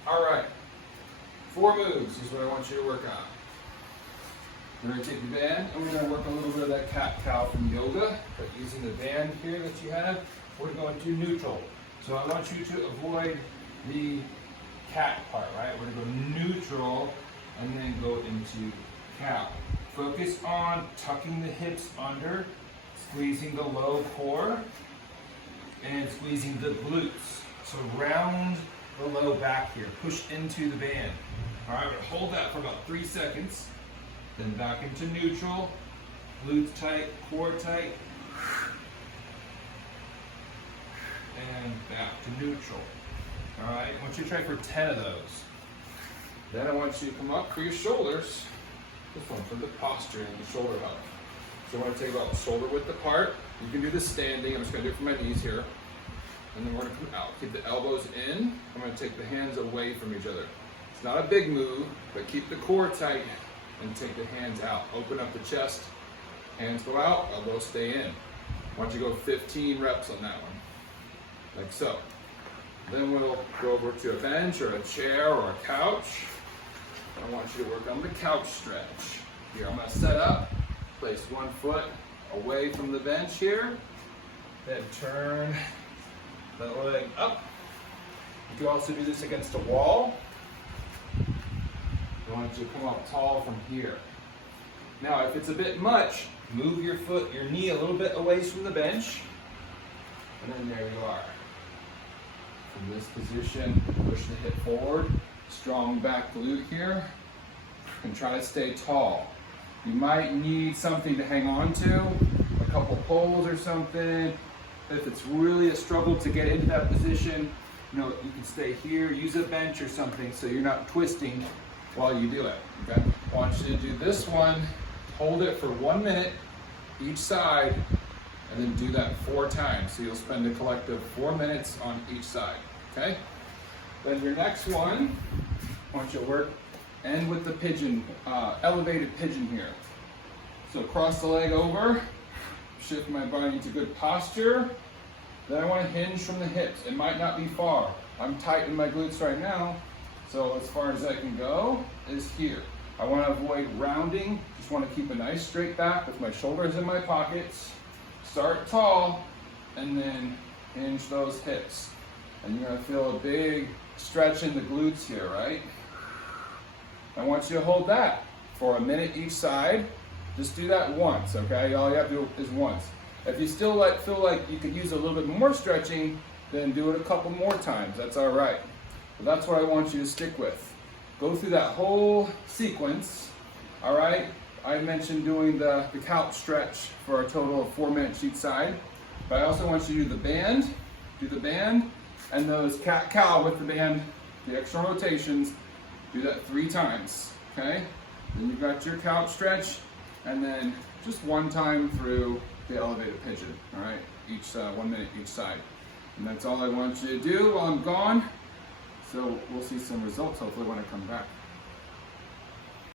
All right, 4 moves is what I want you to work on. We're going to take the band and we're going to work a little bit of that cat-cow from yoga, but using the band here that you have, we're going to neutral. So I want you to avoid the cat part, right? We're going to go neutral and then go into cow. Focus on tucking the hips under, squeezing the low core, and squeezing the glutes. So round the low back here. Push into the band. All right, we're going to hold that for about 3 seconds. Then back into neutral. Glutes tight, core tight. And back to neutral. All right, I want you to try for 10 of those. Then I want you to come up for your shoulders. This one for the posture and the shoulder up. So I want to take about shoulder width apart. You can do this standing. I'm just going to do it for my knees here. And then we're going to come out. Keep the elbows in. I'm going to take the hands away from each other. It's not a big move, but keep the core tight and take the hands out. Open up the chest. Hands go out, elbows stay in. I want you to go 15 reps on that one. Like so. Then we'll go over to a bench or a chair or a couch. I want you to work on the couch stretch. Here, I'm going to set up, place one foot away from the bench here, then turn the leg up. You can also do this against a wall. I want you to come up tall from here. Now, if it's a bit much, move your foot, your knee a little bit away from the bench, and then there you are. From this position, push the hip forward. Strong back glute here, and try to stay tall. You might need something to hang on to, a couple poles or something. If it's really a struggle to get into that position, you can stay here, use a bench or something so you're not twisting while you do it. Okay? I want you to do this one, hold it for 1 minute each side, and then do that 4 times. So you'll spend a collective 4 minutes on each side. Okay? Then your next one, I want you to work, end with the pigeon, elevated pigeon here. So cross the leg over, shift my body to good posture. Then I want to hinge from the hips. It might not be far. I'm tight in my glutes right now, so as far as I can go is here. I want to avoid rounding, just want to keep a nice straight back with my shoulders in my pockets. Start tall, and then hinge those hips. And you're going to feel a big stretch in the glutes here, right? I want you to hold that for 1 minute each side. Just do that once, okay? All you have to do is once. If you still feel like you could use a little bit more stretching, then do it a couple more times. That's all right. But that's what I want you to stick with. Go through that whole sequence, all right? I mentioned doing the couch stretch for a total of 4 minutes each side. But I also want you to do the band, and those cat-cow with the band, the extra rotations, do that 3 times, okay? Then you've got your couch stretch, and then just 1 time through the elevated pigeon, all right? 1 minute each side. And that's all I want you to do while I'm gone. So we'll see some results hopefully when I come back.